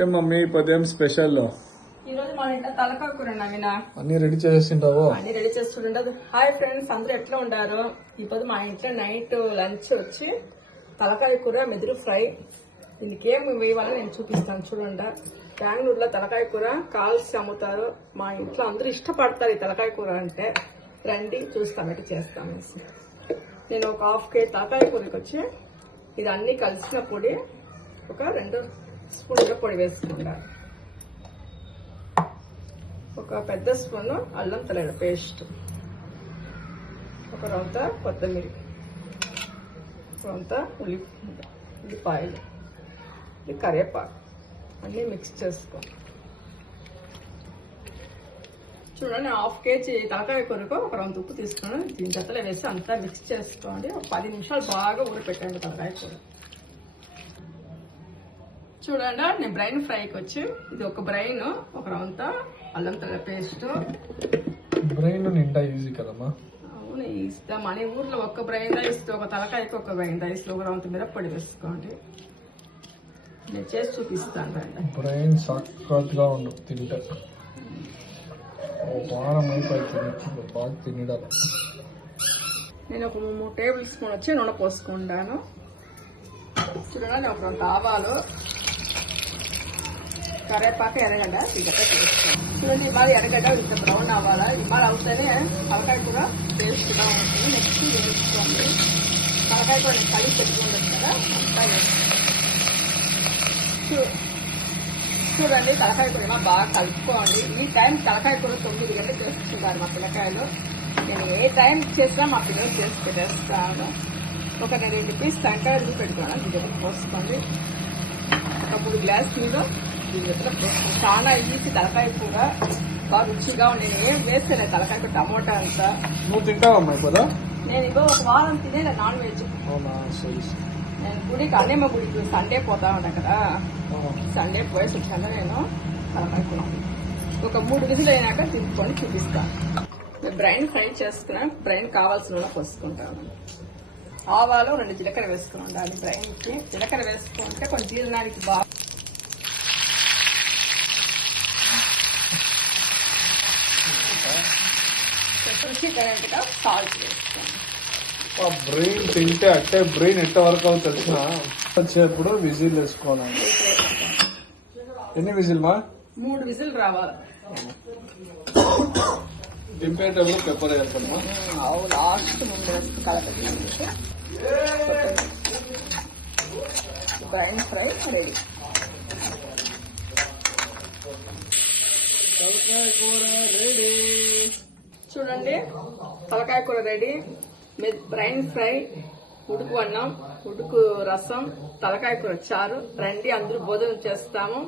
Mummy ఉదయం special ఈ రోజు మన ఇంట్లో తలకాయ కూర నవీన అన్ని రెడీ చేసేసింటావు. అన్ని రెడీ చేసుకుంటుండదు. హాయ్ ఫ్రెండ్స్, అందరూ ఎట్లా ఉండారు? ఇప్పుడు మా ఇంట్లో నైట్ లంచ్ వచ్చి తలకాయ కూర, మెదురు ఫ్రై. దీనికి ఏం వేయాలని నేను చూపిస్తాను చూడండి. బెంగళూరులో తలకాయ కూర కాల్చి అమ్ముతారు. మా ఇంట్లో అందరూ ఇష్టపడతారు ఈ తలకాయ కూర అంటే. రండి చూస్తాం ఎట్లా చేస్తాను. నేను ఒక హాఫ్ కేజీ తలకాయ కూరకి వచ్చి ఇది అన్ని కలిసిన పొడి ఒక 2 స్పూన్ల పొడి వేసుకుంటాను. ఒక పెద్ద స్పూన్ అల్లం తెల్లగడ్డ పేస్ట్, ఒక రొంత కొత్తిమీర, రొంత ఉల్లిపాయలు, ఇది కరివేపాకు అన్నీ మిక్స్ చేసుకో. చూడండి, హాఫ్ కేజీ తలకాయ కూరకు ఒక రొంత ఉప్పు తీసుకుని దీని జతలో వేసి అంతా మిక్స్ చేసుకోండి. ఒక 10 నిమిషాలు బాగా ఊరిపెట్టండి తలకాయ కూర. చూడండి, నేను బ్రైన్ ఫ్రైకి వచ్చి ఇది ఒక బ్రైన్, ఒక రౌంత అల్లం తెల్ల పేస్ట్. బ్రెయిన్ నిండా ఈజీ కదమ్మా. అవును, ఇస్తా. మన ఊర్లో ఒక బ్రైన్ రైస్, ఒక తలకాయకి ఒక బ్రైన్ రైస్, ఒక రౌంత మిరప్పొడి వేసుకోండి. నేను చేసి చూపిస్తాను రండి. బ్రెయిన్ సక్కగా ఉండు తింటే. వారం అయిపోతుంది బాగా తినడాలి. నేను ఒక 3 టేబుల్ స్పూన్ వచ్చి నూనె పోసుకుంటాను. చూడండి, ఒక రౌంత ఆవాలు, కరివేపాకు, ఎర్రగడ్డ ఇదొక వేసుకోండి. చూడండి, బాగా ఎర్రగడ్డ ఇంత బ్రౌన్ అవ్వాలా. ఇవాళ అవుతేనే తలకాయ కూర టేస్ట్గా ఉంటుంది. నెక్స్ట్ వేసుకోండి. తలకాయ కూర కలిపి పెట్టుకుంటుంది కదా, అంతా చూడండి. తలకాయ కూర బాగా కలుపుకోండి. ఈ టైం తలకాయ కూర 9 గంటలు చేసుకుంటారు మా పిల్లకాయలు. నేను ఏ టైం చేసినా మా పిల్లలు చేసి పెట్టేస్తాను. ఒక 2 పీస్ టెంకాయలు పెట్టుకోండి. దీని పోసుకోండి. ఒక 3 గ్లాస్ నీళ్ళు చాలా ఈజీ. తలకాయ కూర బాగా రుచిగా ఉండే. ఏం వేస్తేనే తలకాయ కూర, టమోటా అంతా. నువ్వు తింటావమ్మా ఇప్పుడు? నేను ఇంకో ఒక వారం తినేది నాన్ వెజ్. నేను గుడికి, అన్నమ్మ గుడికి సండే పోతా ఉంటా కదా, సండే పోయేసి వచ్చాను నేను. తలకాయ కూర ఒక 3 విజిల్ అయినాక తిప్పుకొని చూపిస్తాను. బ్రైన్ ఫ్రై చేసుకున్నాను. బ్రైన్ కావాల్సిన పోసుకుంటాను. ఆవాలు 2 జీలకర్ర వేసుకుని ఉండాలి. బ్రైన్కి జీలకర్ర వేసుకుంటే కొంచెం జీర్ణానికి బాగా. రుచికరంగా సాల్ట్ వేసుకోండి. బ్రెయిన్ తింటే అంటే బ్రెయిన్ ఎట్ట వరకు అవుతుంది తెలిసిన వచ్చేప్పుడు విజిల్ వేసుకోవాలి. ఎన్ని విజిల్ మా? 3 విజిల్ రావాలి. దింపేటప్పుడు పెప్పర్ వేసుకున్నా. లాస్ట్ ముందు వేసి కలపెట్టి బ్రైన్ ఫ్రై రెడీ. తలకాయ కూర రెడీ. చూడండి, తలకాయ కూర రెడీ. బ్రైన్ ఫ్రై, ఉడుకు అన్నం, ఉడుకు రసం, తలకాయ కూర చారు. రండి, అందరూ భోజనం చేస్తాము.